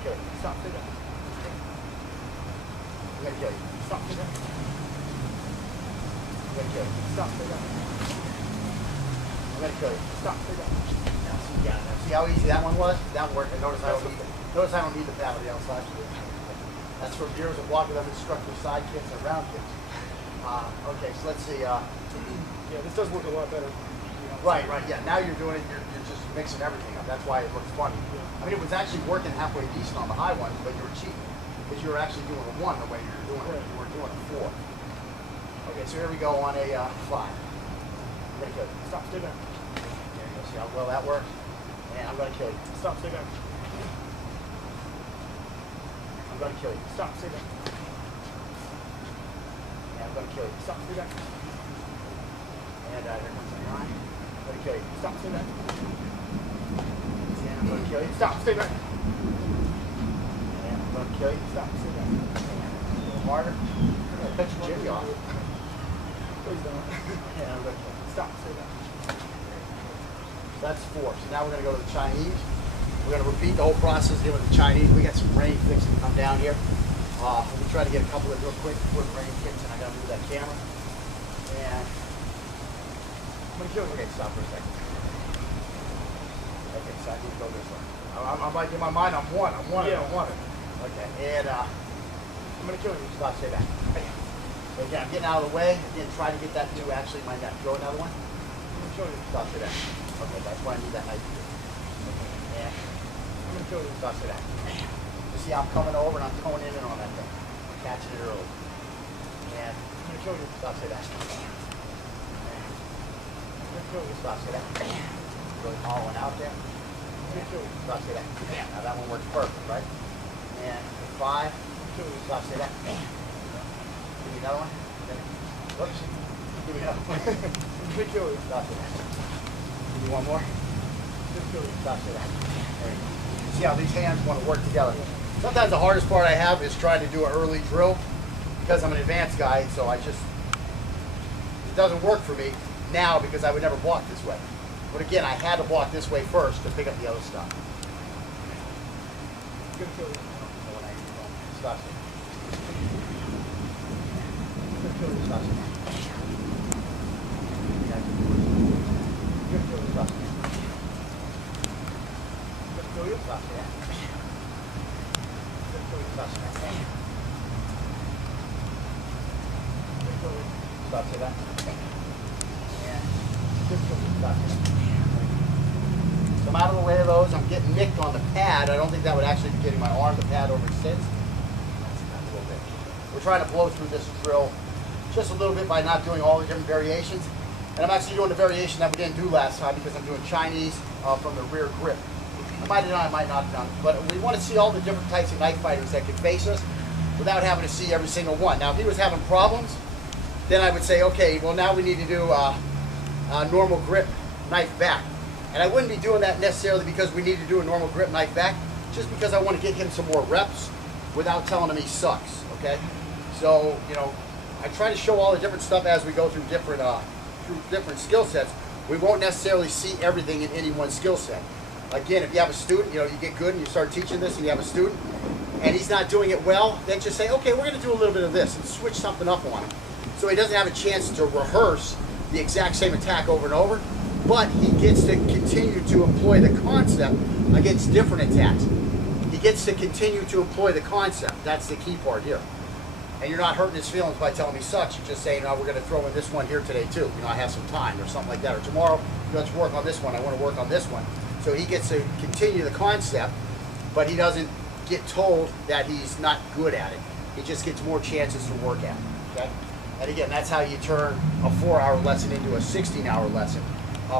gonna kill you. Stop, stay down. I'm gonna kill you. Stop, stay down. I'm gonna kill you. Stop, stay down. I'm gonna kill you. Stop, stay down. Now see how easy that one was? That one worked. And notice I don't need the pad on the outside. That's for years of walking up instructor side kicks and round kicks. Okay, so let's see. Yeah, this does work a lot better. Right, yeah. Now you're doing it, you're just mixing everything up. That's why it looks funny. Yeah. I mean, it was actually working halfway decent on the high ones, but you were cheating. Because you were actually doing a 1 the way you were doing it. You were doing a 4. Okay, so here we go on a 5. I'm going to kill you. Stop, stay down. There you go. See how well that works? And I'm going to kill you. Stop, stay down. I'm going to kill you. Stop, stay down. And I'm going to kill you. Stop, stay down. And here comes the 9. I'm going to kill you. Stop, stay down. And I'm going to kill you. Stop, stay down. And I'm going to kill you. Stop, stay down. A little harder. I'm going to cut your jimmy off. Please don't. And I'm going to kill you. Stop, stay down. That's 4. So now we're going to go to the Chinese. We're going to repeat the whole process here with the Chinese. We got some rain kicks to come down here. Let me try to get a couple of real quick rain kicks, and I got to move that camera. And I'm going to kill you. Okay, stop for a second. Okay, so I need to go this way. I'm like in my mind, I'm 1. I'm 1. Yeah. I'm 1. Okay, and I'm going to kill you. Stop, stay back. Okay. So again, I'm getting out of the way. Again, try to get that to actually my neck. Throw another one. I'm going to kill you. Stop, stay back. Okay, that's why I need that knife. Okay, and I'm going to kill you. stop, stay back. You see, I'm coming over and I'm toning in on that thing. I'm catching it early. And I'm going to kill you. stop, stay back. I'm going to kill you. Stop, stay back. Really hollowing out there. I'm going to kill you. Stop, stay back. Now that one works perfect, right? And 5. Kill you. Stop, stay back. Give me another one. Whoops. Give me another one. I'm going to kill you. Stop, stay back. Give me one more. Just kill you. Stop, stay back. There you go. See how these hands want to work together. Sometimes the hardest part I have is trying to do an early drill because I'm an advanced guy, so it doesn't work for me now because I would never block this way. But again, I had to block this way first to pick up the other stuff. I'm going to kill you. Stop. I'm going to kill you. Stop. I'm going to kill you. Stop. Kill you? Stop. Stop. Say that. Stop. So I'm out of the way of those. I'm getting nicked on the pad. I don't think that would actually be getting my arm. The pad over sits. That's a little bit. We're trying to blow through this drill just a little bit by not doing all the different variations. And I'm actually doing the variation that we didn't do last time because I'm doing Chinese from the rear grip. I might have done, I might not have done. But we want to see all the different types of knife fighters that can face us without having to see every single one. Now, if he was having problems, then I would say, okay, well now we need to do a normal grip knife back. And I wouldn't be doing that necessarily because we need to do a normal grip knife back, just because I want to get him some more reps without telling him he sucks, okay? So, you know, I try to show all the different stuff as we go through different skill sets. We won't necessarily see everything in any one skill set. Again, if you have a student, you know, you get good and you start teaching this and you have a student and he's not doing it well, then just say, okay, we're going to do a little bit of this and switch something up on him. So he doesn't have a chance to rehearse the exact same attack over and over, but he gets to continue to employ the concept against different attacks. He gets to continue to employ the concept. That's the key part here. And you're not hurting his feelings by telling him he sucks. You're just saying, oh, we're going to throw in this one here today too. You know, I have some time or something like that. Or tomorrow, let's work on this one. I want to work on this one. So he gets to continue the concept, but he doesn't get told that he's not good at it. He just gets more chances to work at it, okay? And again, that's how you turn a 4-hour lesson into a 16-hour lesson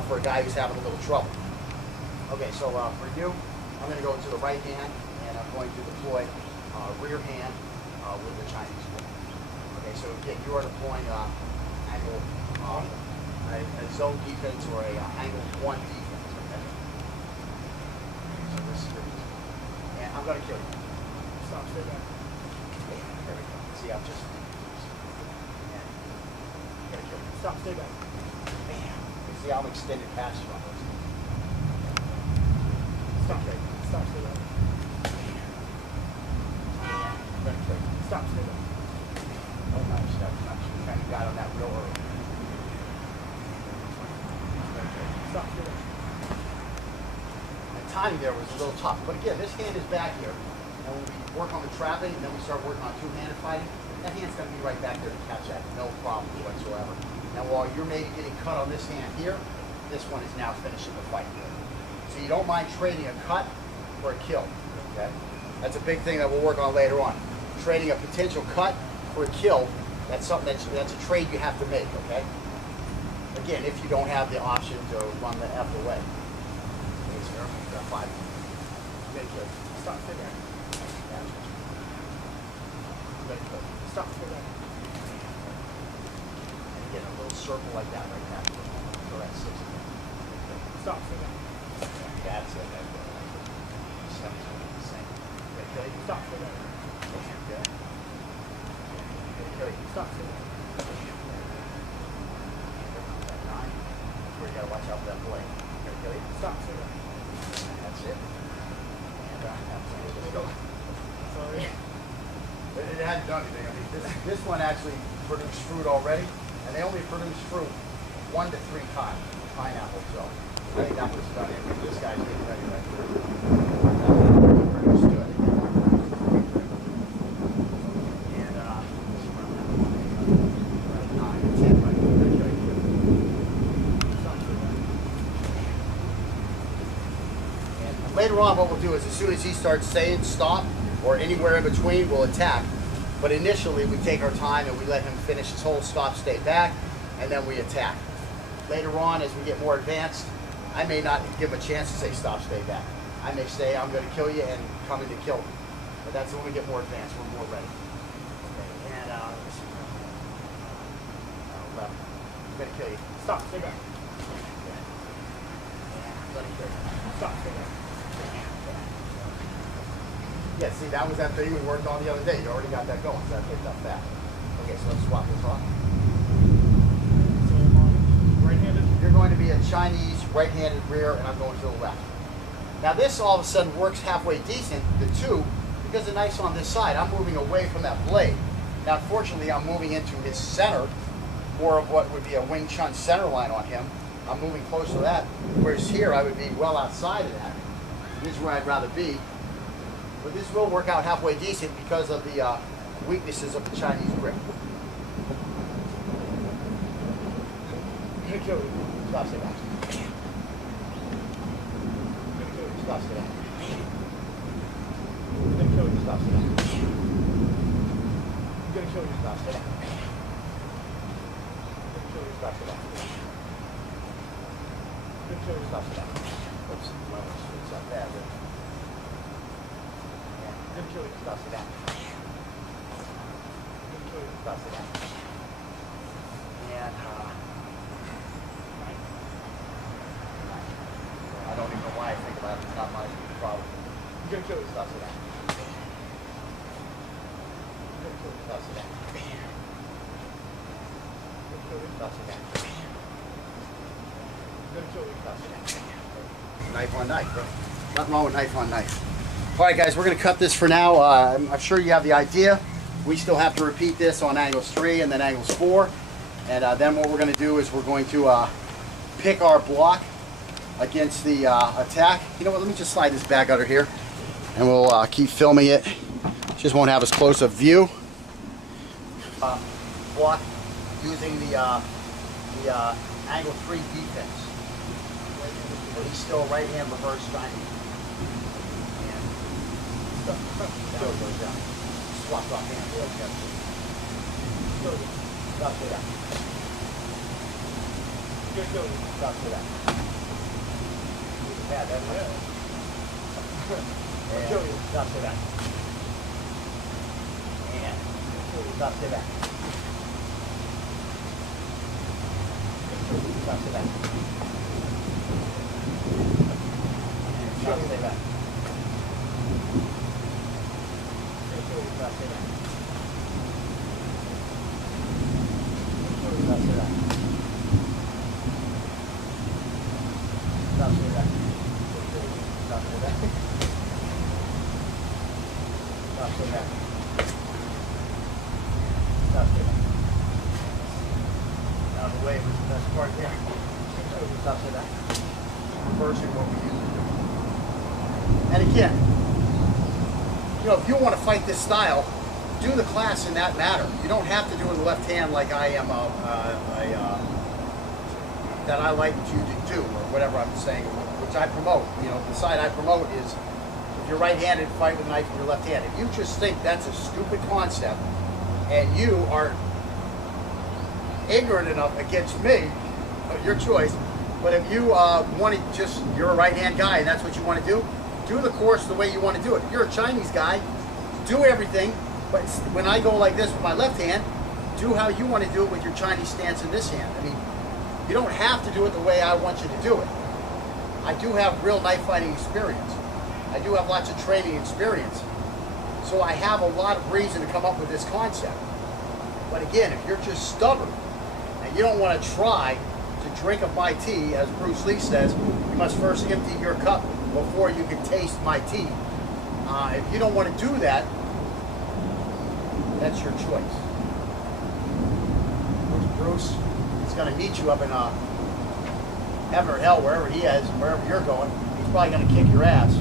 for a guy who's having a little trouble. Okay, so for you, I'm going to go to the right hand, and I'm going to deploy rear hand with the Chinese grip. Okay, so again, you are deploying angle, a zone defense or a angle 1 defense. Okay. So this is good. And I'm going to kill you. Stop, stay back. There we go. See, I'm just. I'm going to kill you. Stop, stay back. Bam. You see how I'm extended past you on those. Stop, stop, stay back. Gonna kill you. Stop, stay back. Oh, nice. That's nice. You kind of got on that real early. Stop, stay back. The timing there was a little tough. But again, this hand is back here. And when we work on the trapping, and then we start working on two-handed fighting, that hand's going to be right back there to catch that. No problem whatsoever. Now, while you're maybe getting cut on this hand here, this one is now finishing the fight here. So you don't mind trading a cut for a kill. Okay? That's a big thing that we'll work on later on. Trading a potential cut for a kill, that's something that's a trade you have to make, okay? Again, if you don't have the option to run the F away. Okay, so you've got 5. Good kill. Stop, stay back. Good kill. Stop, stay back. And again, a little circle like that right now. So that's 6. Stop, stay back. That's it. That's it. 7 is going to be the same. Good kill. Stop, stay back. Good. Good kill. Stop, stay back. Where you gotta watch out for that blade. Gonna kill you. Stop, stay back. That's it. And let's go. Sorry. But it hadn't done anything. I mean, this one actually produced fruit already, and they only produce fruit 1 to 3 times. Pineapple, so I think that was done. This guy's getting ready right here. Produced good. And around 9 to 10 right here. Later on, what we'll do is as soon as he starts saying stop or anywhere in between, we'll attack. But initially, we take our time and we let him finish his whole stop, stay back, and then we attack. Later on, as we get more advanced, I may not give him a chance to say stop, stay back. I may say I'm going to kill you and come in to kill him. But that's when we get more advanced, we're more ready. Okay, and let's see. Left. I'm going to kill you. Stop, stay back. I'm going to kill you. Stop, stay back. Yeah, see, that was that thing we worked on the other day. You already got that going, so that picked up fast. Okay, so let's swap this off. So I'm on right-handed. You're going to be a Chinese right-handed rear, and I'm going to the left. Now this all of a sudden works halfway decent, the 2, because the knife's on this side. I'm moving away from that blade. Now, unfortunately, I'm moving into his center, more of what would be a Wing Chun center line on him. I'm moving close to that, whereas here I would be well outside of that. This is where I'd rather be. But this will work out halfway decent because of the weaknesses of the Chinese grip. I'm gonna kill you. Stop, stay back. I'm gonna kill you. Stop, stay back. I'm gonna kill you. Stop, stay back. I'm gonna kill you. Stop, stay back. I'm gonna kill you. Stop, stay back. I'm gonna kill you. Stop, stay back. Oops, well, it's not bad, but... I'm gonna kill you. Stop, stay back. I'm gonna kill you. Stop, stay back. And, I don't even know why I think about it. It's not my problem. I'm gonna kill you. Stop, stay back. I'm gonna kill you. Stop, stay back. I'm gonna kill you. Stop, stay back. I'm gonna kill you. Stop, stay back. Knife on knife, bro. Nothing wrong with knife on knife. All right, guys, we're going to cut this for now. I'm sure you have the idea. We still have to repeat this on angles 3 and then angles 4. And then what we're going to do is we're going to pick our block against the attack. You know what, let me just slide this back under here. And we'll keep filming it. Just won't have as close a view. Block using the angle 3 defense. But he's still right hand reverse Chinese. That goes down. Swap off hand. Kill you. Stop to that. I'm gonna kill you. Stop to that. Yeah, that's it. I'll kill you. Stop to that. And stop to that. Stop to that. And stop to that. Stop to that. Stop to that. Stop to that. Stop to that. Stop to that. Stop there. Out of the way was the best part there. Stop there. Reversing what we usually do. And again, you know, if you want to fight this style, do the class in that manner. You don't have to do it in the left hand like I am that I like you to do, or whatever I'm saying, which I promote. You know, the side I promote is if you're right-handed, fight with a knife with your left hand. If you just think that's a stupid concept and you are ignorant enough against me, your choice, but if you want to just, you're a right-hand guy and that's what you want to do the course the way you want to do it. If you're a Chinese guy, do everything, but when I go like this with my left hand, do how you want to do it with your Chinese stance in this hand. I mean, you don't have to do it the way I want you to do it. I do have real knife fighting experience. I do have lots of training experience. So I have a lot of reason to come up with this concept. But again, if you're just stubborn and you don't want to try to drink of my tea, as Bruce Lee says, you must first empty your cup before you can taste my tea. If you don't want to do that, that's your choice. Bruce is going to meet you up in heaven or hell, wherever he is, wherever you're going. He's probably going to kick your ass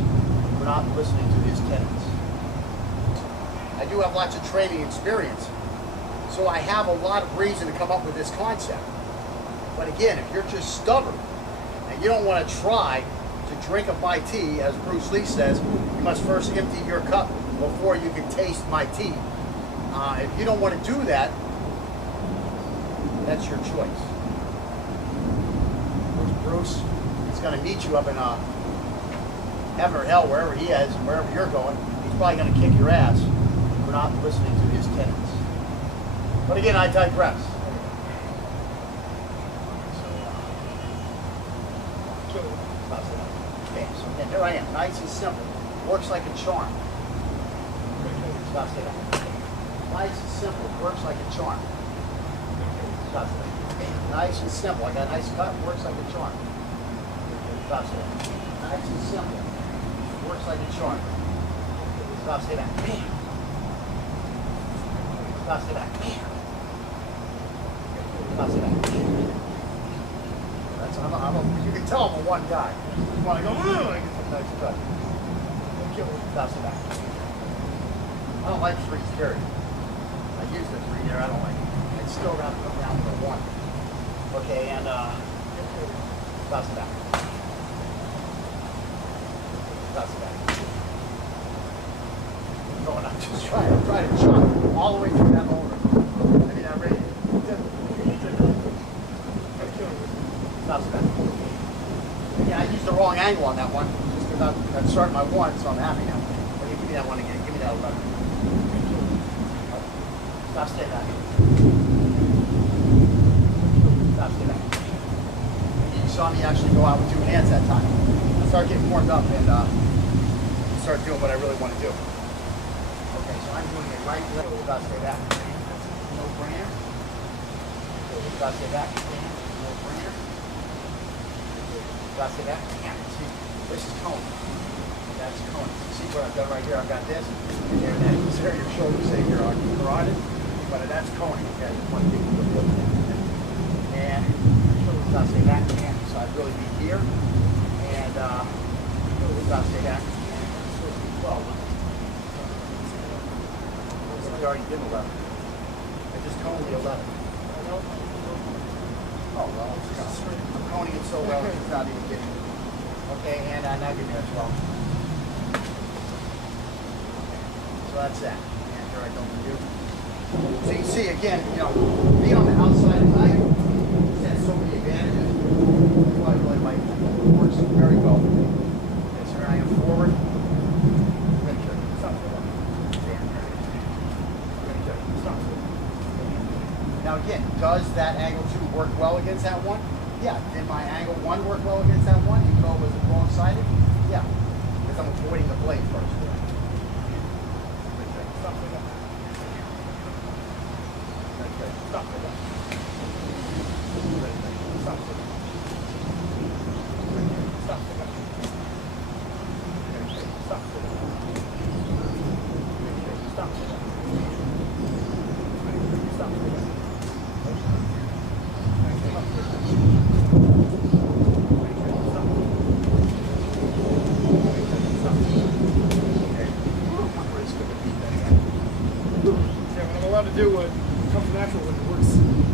for not listening to his tenets. I do have lots of training experience, so I have a lot of reason to come up with this concept. But again, if you're just stubborn and you don't want to try to drink of my tea, as Bruce Lee says, you must first empty your cup before you can taste my tea. If you don't want to do that, that's your choice. Bruce is going to meet you up in heaven or hell, wherever he is, wherever you're going. He's probably going to kick your ass for not listening to his tenets. But again, I digress. Okay, so again, here I am, nice and simple. Works like a charm. Stop there. Nice and simple, works like a charm. Stop there. Nice and simple. I got a nice cut, works like a charm. Stop there. Nice and simple, works like a charm. Stop there. Bam. Stop there. Bam. Stop there. You can tell I'm a one guy. You want to go, I get some nice cut. Stop there. I don't like 3 carry. I use the 3 there, I don't like it. I'd still rather come down to the 1. Okay, and toss it back. Toss it back. No, I'm just trying to chop all the way through that motor. I mean, I'm ready. Toss it back. Yeah, I used the wrong angle on that one, just because I'm starting my 1, so I'm happy now. Well, give me that one again. Give me that 11. Stop, stay back. Stop, stay back. You saw me actually go out with 2 hands that time. I start getting warmed up and start doing what I really want to do. Okay, so I'm doing it right, left, stop, stay back. No brainer. Stop, stay back. No brainer. Stop, stay back. See, this is cone. That's cone. See what I've done right here? I've got this. And then there your shoulders say here are carotid. But that's coning, okay? One big look at that. And stop, stay back, and so I'd really be here. And stop, stay back. Well, we already did 11. I just coned the 11. Oh, well, I'm coning it so well, it's not even getting it. Okay, and now give me that 12. So that's that. And here I go for you. So you see again, you know, being on the outside of the knife has so many advantages. I really like it. It works very well. Okay, so here I am forward. Now again, does that angle 2 work well against that 1? Yeah. Did my angle 1 work well against that 1, even though it was wrong-sided? Yeah. Because I'm avoiding the blade first. Stop it. Stop it. Stop it. Stop it. Stop it. Stop to do what comes natural when it works.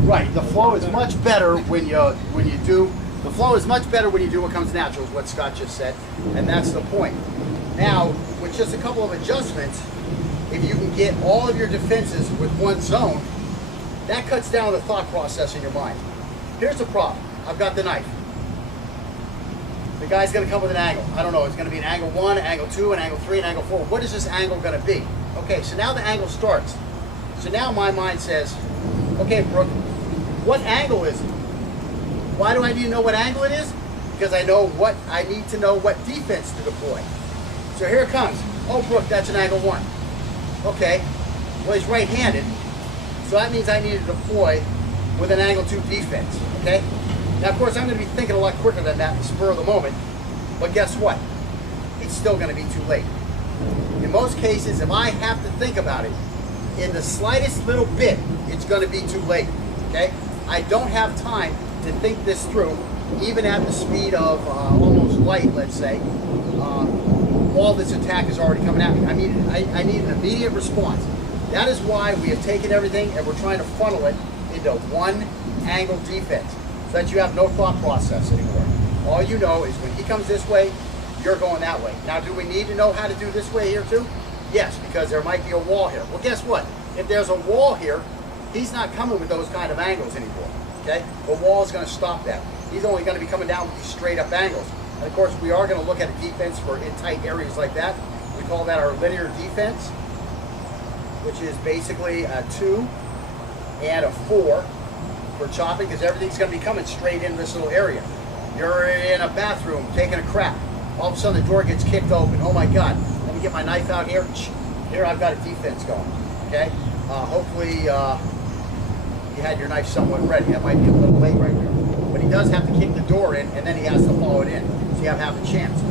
Right. The flow is much better when you do. The flow is much better when you do what comes natural, is what Scott just said, and that's the point. Now, with just a couple of adjustments, if you can get all of your defenses with one zone, that cuts down the thought process in your mind. Here's the problem. I've got the knife. The guy's going to come with an angle. I don't know. It's going to be an angle 1, an angle 2, an angle 3, an angle 4. What is this angle going to be? Okay, so now the angle starts. So now my mind says, okay, Brooke, what angle is it? Why do I need to know what angle it is? Because I need to know what defense to deploy. So here it comes. Oh, Brooke, that's an angle 1. Okay, well, he's right-handed, so that means I need to deploy with an angle 2 defense, okay? Now, of course, I'm going to be thinking a lot quicker than that in the spur of the moment, but guess what? It's still going to be too late. In most cases, if I have to think about it in the slightest little bit, it's going to be too late, okay? I don't have time to think this through, even at the speed of almost light, let's say. All this attack is already coming at me. I need an immediate response. That is why we have taken everything and we're trying to funnel it into one angle defense, so that you have no thought process anymore. All you know is when he comes this way, you're going that way. Now, do we need to know how to do this way here too? Yes, because there might be a wall here. Well, guess what? If there's a wall here, he's not coming with those kind of angles anymore, okay? The wall is going to stop that. He's only going to be coming down with these straight up angles. And of course, we are going to look at a defense for in tight areas like that. We call that our linear defense, which is basically a 2 and a 4 for chopping, because everything's going to be coming straight in this little area. You're in a bathroom taking a crap. All of a sudden the door gets kicked open. Oh my God, let me get my knife out here. Here I've got a defense going, okay? Hopefully you had your knife somewhat ready. That might be a little late right there. But he does have to kick the door in, and then he has to follow it in. So you have half a chance.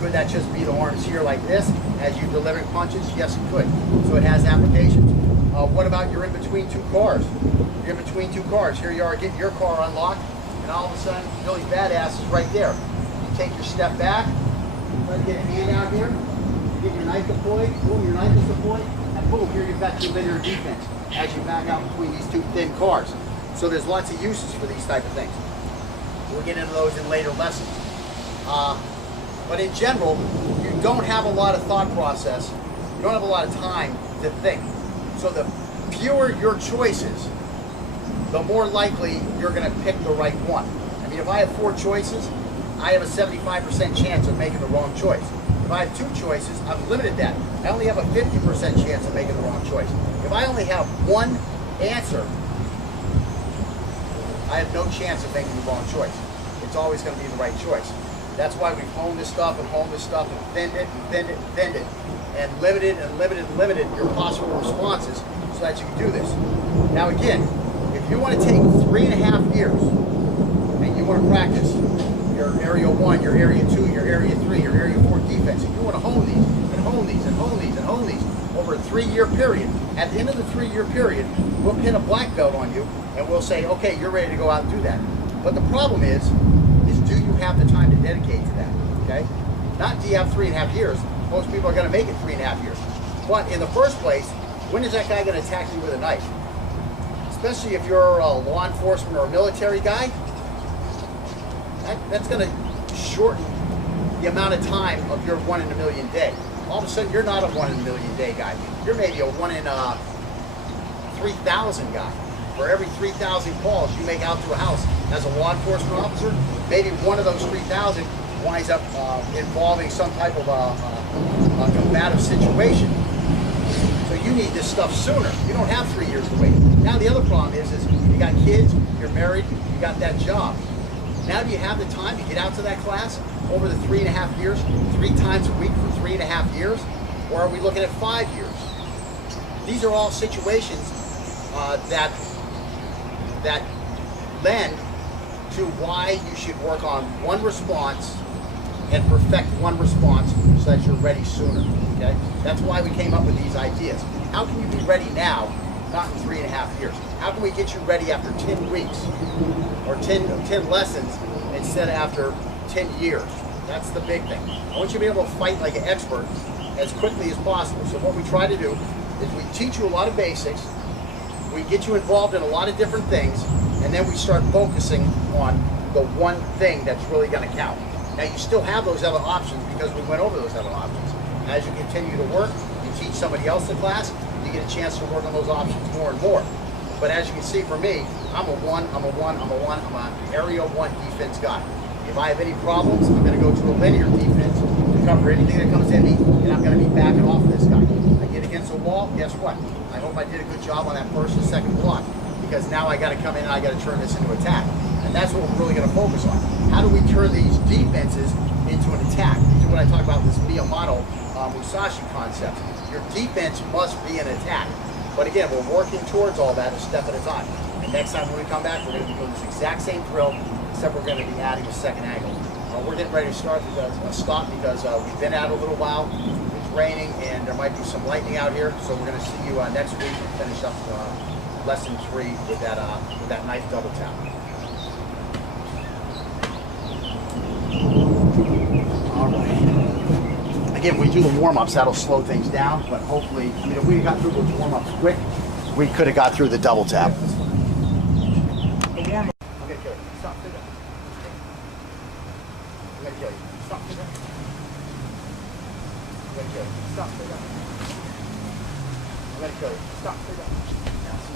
Could that just be the arms here like this as you delivering punches? Yes, it could. So it has applications. What about you're in between two cars? You're in between two cars. Here you are getting your car unlocked, and all of a sudden Billy Badass is right there. You take your step back, try to get a hand out here, you get your knife deployed, boom, your knife is deployed, and boom, here you've got your linear defense as you back out between these two thin cars. So there's lots of uses for these type of things. We'll get into those in later lessons. But in general, you don't have a lot of thought process. You don't have a lot of time to think. So the fewer your choices, the more likely you're going to pick the right one. I mean, if I have 4 choices, I have a 75% chance of making the wrong choice. If I have 2 choices, I've limited that. I only have a 50% chance of making the wrong choice. If I only have one answer, I have no chance of making the wrong choice. It's always going to be the right choice. That's why we've honed this stuff and honed this stuff and thinned it and thinned it and thinned it and limited and limited and limited your possible responses so that you can do this. Now again, if you want to take 3.5 years and you want to practice your area 1, your area 2, your area 3, your area 4 defense, if you want to hone these and hone these and hone these and hone these over a 3-year period, at the end of the 3-year period, we'll pin a black belt on you and we'll say, okay, you're ready to go out and do that. But the problem is do you have the time to dedicate to that, okay? Not do you have 3.5 years. Most people are going to make it 3.5 years. But in the first place, when is that guy going to attack you with a knife? Especially if you're a law enforcement or a military guy, that's going to shorten the amount of time of your 1 in a million day. All of a sudden, you're not a 1 in a million day guy. You're maybe a 1 in 3,000 guy. For every 3,000 calls you make out to a house as a law enforcement officer, maybe one of those 3,000 winds up involving some type of a combative situation. So you need this stuff sooner. You don't have 3 years to wait. Now the other problem is you got kids, you're married, you got that job. Now do you have the time to get out to that class over the 3.5 years, 3 times a week for 3.5 years? Or are we looking at 5 years? These are all situations that lend to why you should work on one response and perfect one response so that you're ready sooner, okay? That's why we came up with these ideas. How can you be ready now, not in 3.5 years? How can we get you ready after 10 weeks or 10 lessons instead of after 10 years? That's the big thing. I want you to be able to fight like an expert as quickly as possible. So what we try to do is we teach you a lot of basics, we get you involved in a lot of different things, and then we start focusing on the one thing that's really going to count. Now you still have those other options because we went over those other options. As you continue to work, you teach somebody else the class, you get a chance to work on those options more and more. But as you can see for me, I'm an area 1 defense guy. If I have any problems, I'm going to go to a linear defense to cover anything that comes at me, and I'm going to be backing off this guy. I get against a wall, guess what? I hope I did a good job on that first and second block, because now I got to come in and I got to turn this into attack. And that's what we're really going to focus on. How do we turn these defenses into an attack? This is what I talk about, this Miyamoto Musashi concept. Your defense must be an attack. But again, we're working towards all that a step at a time. And next time when we come back, we're going to be doing this exact same drill, except we're going to be adding a second angle. We're getting ready to stop because we've been out a little while. It's raining and there might be some lightning out here. So we're going to see you next week and finish up lesson 3 with that knife double tap. All right. Again, we do the warm-ups, that'll slow things down, but hopefully, I mean, if we got through those warm-ups quick, we could have got through the double tap. The warm-up. I'm gonna kill you. Stop. Stay down. I'm gonna kill you. Stop. Stay down. I'm gonna kill you. Stop. Stay down. I'm gonna kill you. Stop. Stay down.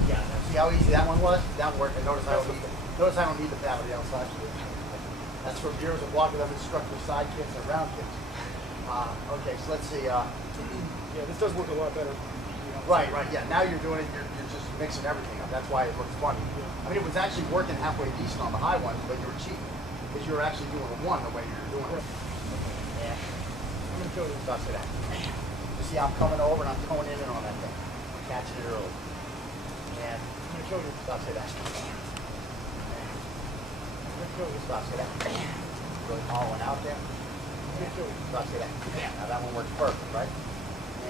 Now see how easy that one was? That worked. And notice I don't need the pad on the outside. That's for years of walking up instructor side kicks and round kicks. Okay, so let's see. Yeah, this does work a lot better. Right. Yeah, now you're doing it. You're just mixing everything up. That's why it looks funny. I mean, it was actually working halfway decent on the high ones, but you were cheating because you were actually doing the one the way you're doing it. Yeah. I'm gonna kill you. Stop that. You see, I'm coming over and I'm towing in and on that thing. I'm catching it early. And I'm gonna kill you. stop that. I'm gonna kill you. Stop that. Really hollowing out there. I'm gonna kill you. Stop that. Now that one works perfect, right?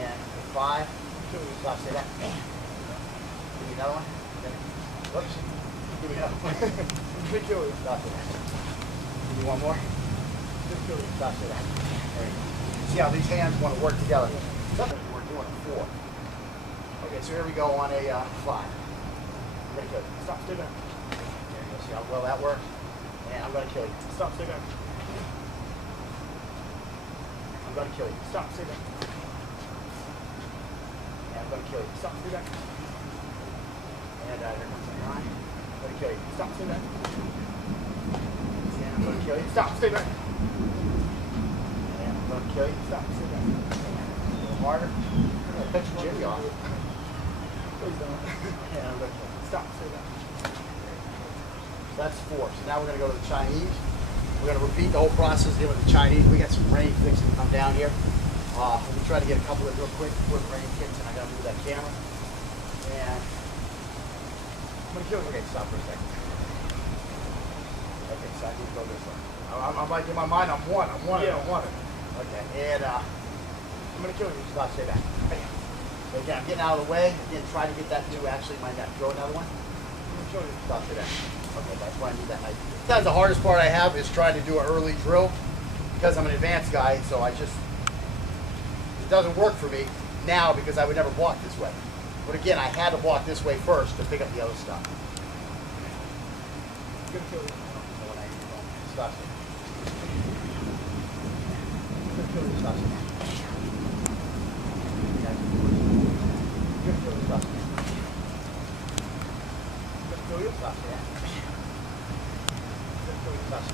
And 5. Kill you. Stop that. Give me another one. Whoops. Give me another one. I'm gonna kill you. Stop that. Give me one more. Just kill you. Stop that. There you go. See how these hands want to work together. Sometimes we're doing a 4. Okay, so here we go on a 5. I'm gonna kill you. Stop. Stay down. There you go. See how well that works? And I'm gonna kill you. Stop. Stay down. I'm gonna kill you. Stop. Stay down. And I'm gonna kill you. Stop. Stay down. And here comes the 9. I'm gonna kill you. Stop. Stay down. And I'm gonna kill you. Stop. Stay down. And I'm gonna kill you. Stop. Stay down. A little harder. I'm gonna cut your jimmy off. Please don't. And I'm gonna kill you. Stop. Stay down. So that's 4. So now we're gonna go to the Chinese. We're gonna repeat the whole process here with the Chinese. We got some rain fixing to come down here. Let me try to get a couple of real quick rain kicks, and I gotta move that camera. And I'm gonna kill you. okay, stop for a second. Okay, so I need to go this way. I'm like in my mind, I'm one. Yeah. I'm one. Okay, and I'm gonna kill you. stop, stay back. So again, I'm getting out of the way. Again, try to get that to actually my neck. Go another one. I'm gonna kill you. Stop, stay back. Okay, that's why I need that knife. Sometimes the hardest part I have is trying to do an early drill because I'm an advanced guy, so it doesn't work for me now because I would never block this way. But again, I had to block this way first to pick up the other stuff. I'm gonna kill you. Stop. I'm gonna kill you. Stop. I'm gonna kill you. Stop. I'm gonna kill you. Stop. I'm gonna kill you. Stop.